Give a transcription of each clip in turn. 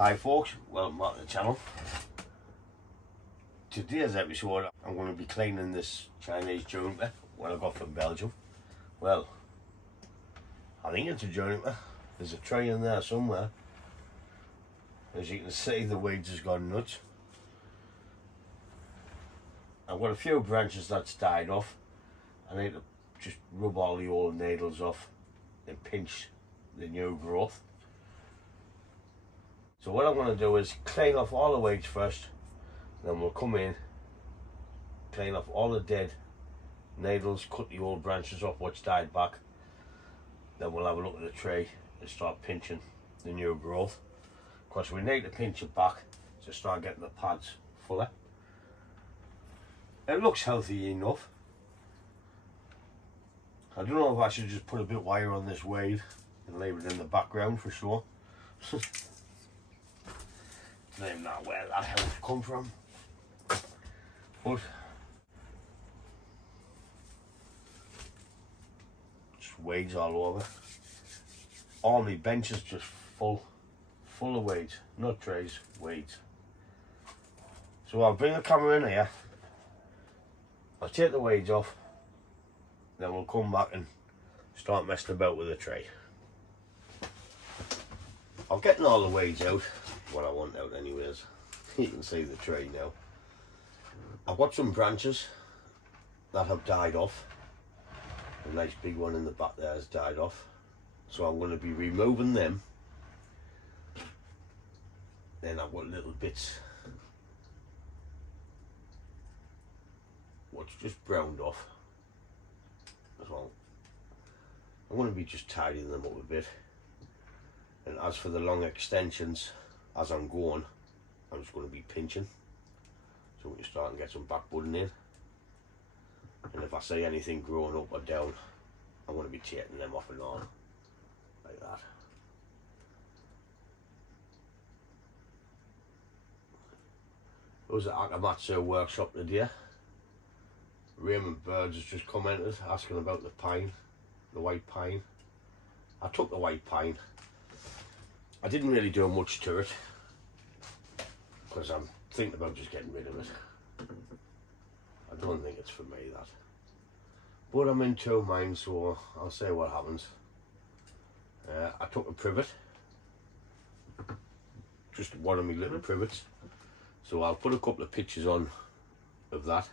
Hi folks, welcome back to the channel. Today's episode I'm going to be cleaning this Chinese juniper, what I got from Belgium. Well, I think it's a juniper. There's a tree in there somewhere. As you can see, the weeds has gone nuts. I've got a few branches that's died off. I need to just rub all the old needles off and pinch the new growth. So what I'm going to do is clean off all the weeds first, then we'll come in, clean off all the dead needles, cut the old branches off what's died back, then we'll have a look at the tree and start pinching the new growth. Because we need to pinch it back to start getting the pads fuller. It looks healthy enough. I don't know if I should just put a bit of wire on this weed and leave it in the background for sure. I don't know where that health come from, but just weeds all over. All my bench is just full of weeds, not trees, weeds. So I'll bring the camera in here, I'll take the weeds off, then we'll come back and start messing about with the tree. I'm getting all the weeds out, what I want out anyways. You can see the tree now. I've got some branches that have died off. A nice big one in the back there has died off. So I'm going to be removing them. Then I've got little bits what's just browned off as well. I'm going to be just tidying them up a bit. And as for the long extensions, as I'm going, I'm just going to be pinching so we can start and get some back budding in. And if I see anything growing up or down, I'm going to be taking them off and on like that. I was at Matsu workshop today. Raymond Birds has just commented asking about the pine, the white pine. I took the white pine. I didn't really do much to it because I'm thinking about just getting rid of it. I don't think it's for me, that. But I'm in two minds, so I'll see what happens. I took a privet, just one of my little privets. So I'll put a couple of pictures on of that,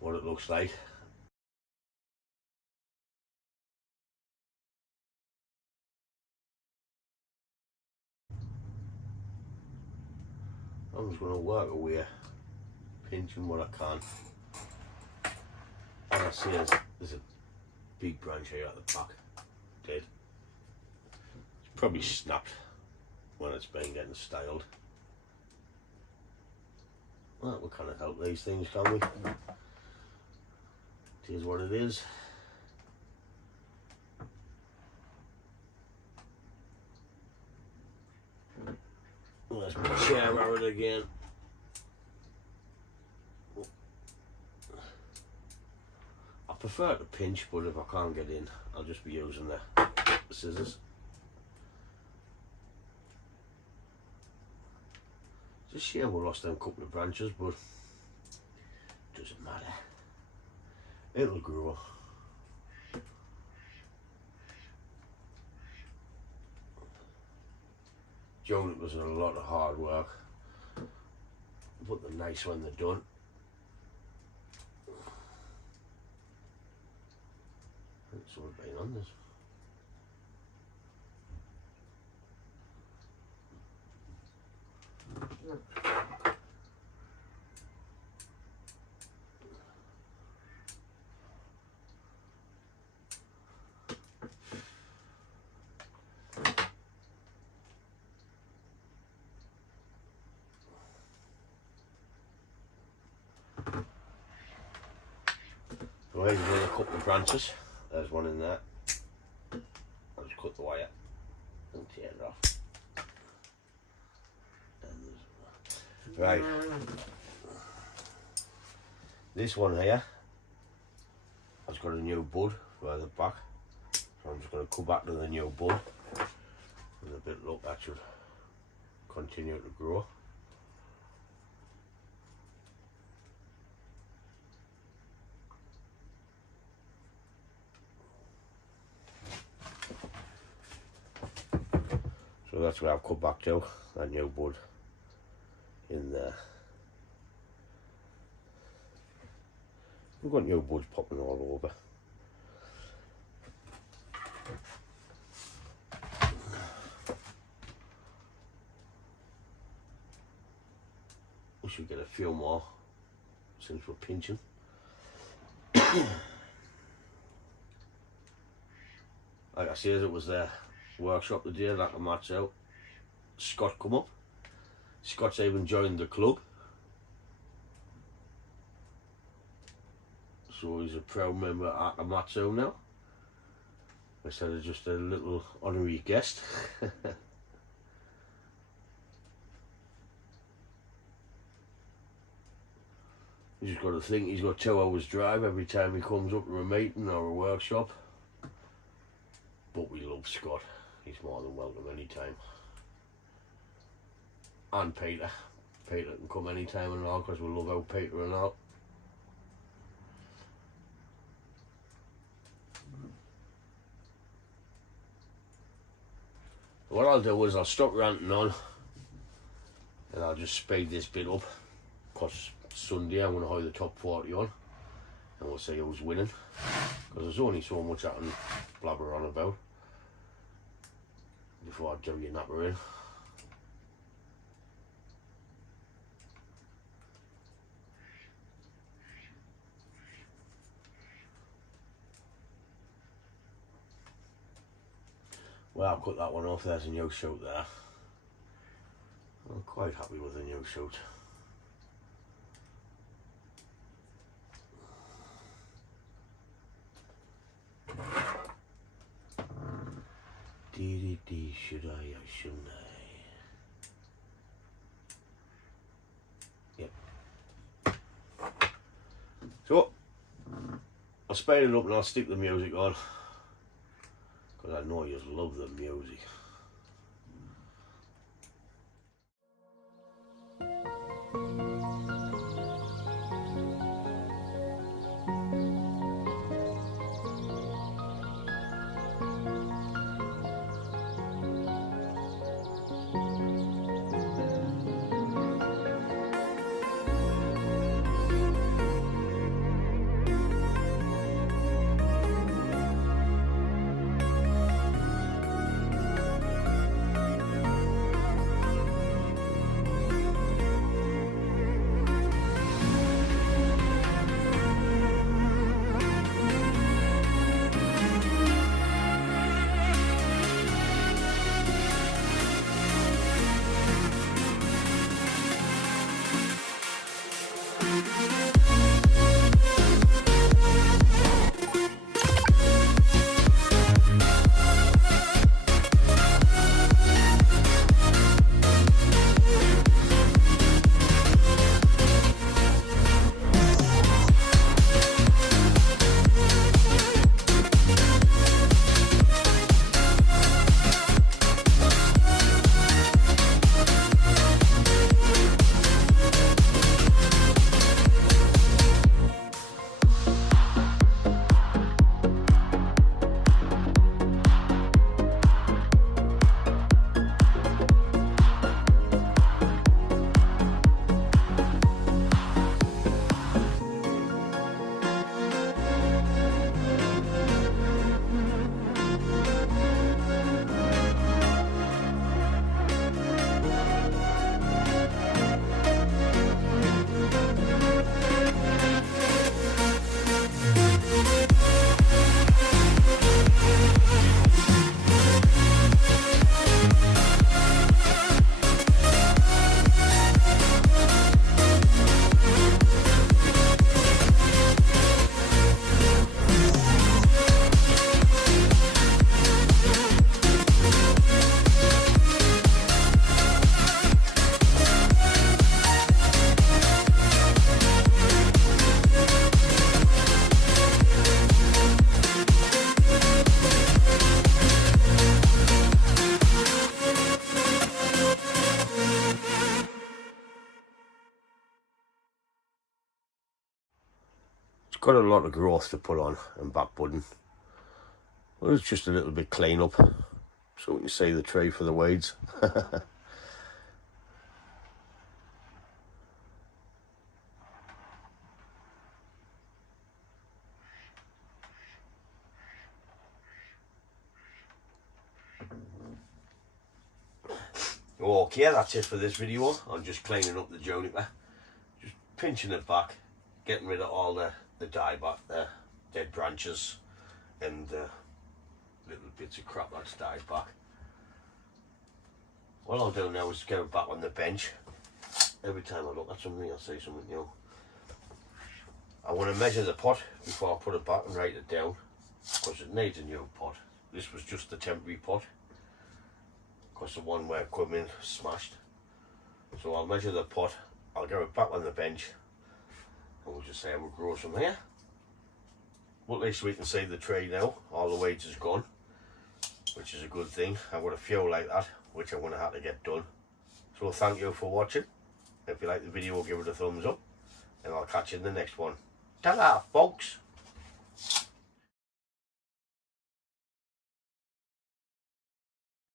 what it looks like. I'm just going to work away, pinching what I can. All I see is there's a big branch here at the back, dead. It's probably snapped when it's been getting styled. Well, we can't help these things, can we? It is what it is. Let's chair at it again. I prefer to pinch, but if I can't get in, I'll just be using the scissors. It's a shame we lost them couple of branches, but it doesn't matter. It'll grow. Junipers are a lot of hard work, but they're nice when they're done. I think someone's been on this. So here's another couple of branches. There's one in there. I'll just cut the wire and tear it off. Right. This one here has got a new bud further back. So I'm just going to come back to the new bud with a bit of luck. That should continue to grow. So that's what I've cut back to, that new bud in there. We've got new buds popping all over. We should get a few more since we're pinching. Like I said, it was the workshop the day that the Matsu. Scott come up. Scott's even joined the club. So he's a proud member at the Matsu now. Instead of just a little honorary guest. You just got to think he's got 2 hours drive every time he comes up to a meeting or a workshop. But we love Scott. He's more than welcome anytime. And Peter. Peter can come anytime and all because we love out Peter and all. What I'll do is I'll stop ranting on and I'll just speed this bit up because Sunday I'm going to hire the top 40 on and we'll see who's winning because there's only so much I can blabber on about before I do your napper in. Well, I've cut that one off. There's a new shoot there. I'm quite happy with the new shoot. Dee, should I or shouldn't I? Yep. So, I'll speed it up and I'll stick the music on. Because I know you love the music. got a lot of growth to put on and back budding. Well, it's just a little bit clean up so we can see the tree for the weeds. Okay, that's it for this video. I'm just cleaning up the juniper, just pinching it back, getting rid of all the dieback there, dead branches and little bits of crap that's died back. What I'll do now is get it back on the bench. Every time I look at something I'll see something new. I want to measure the pot before I put it back and write it down, because it needs a new pot. This was just the temporary pot, because the one where it came in smashed. So I'll measure the pot, I'll get it back on the bench, and we'll just say we'll grow from here. But at least we can see the tree now, all the weeds is gone, which is a good thing. I've got a few like that, which I'm going to have to get done. So thank you for watching. If you like the video, give it a thumbs up, and I'll catch you in the next one. Ta-da, folks!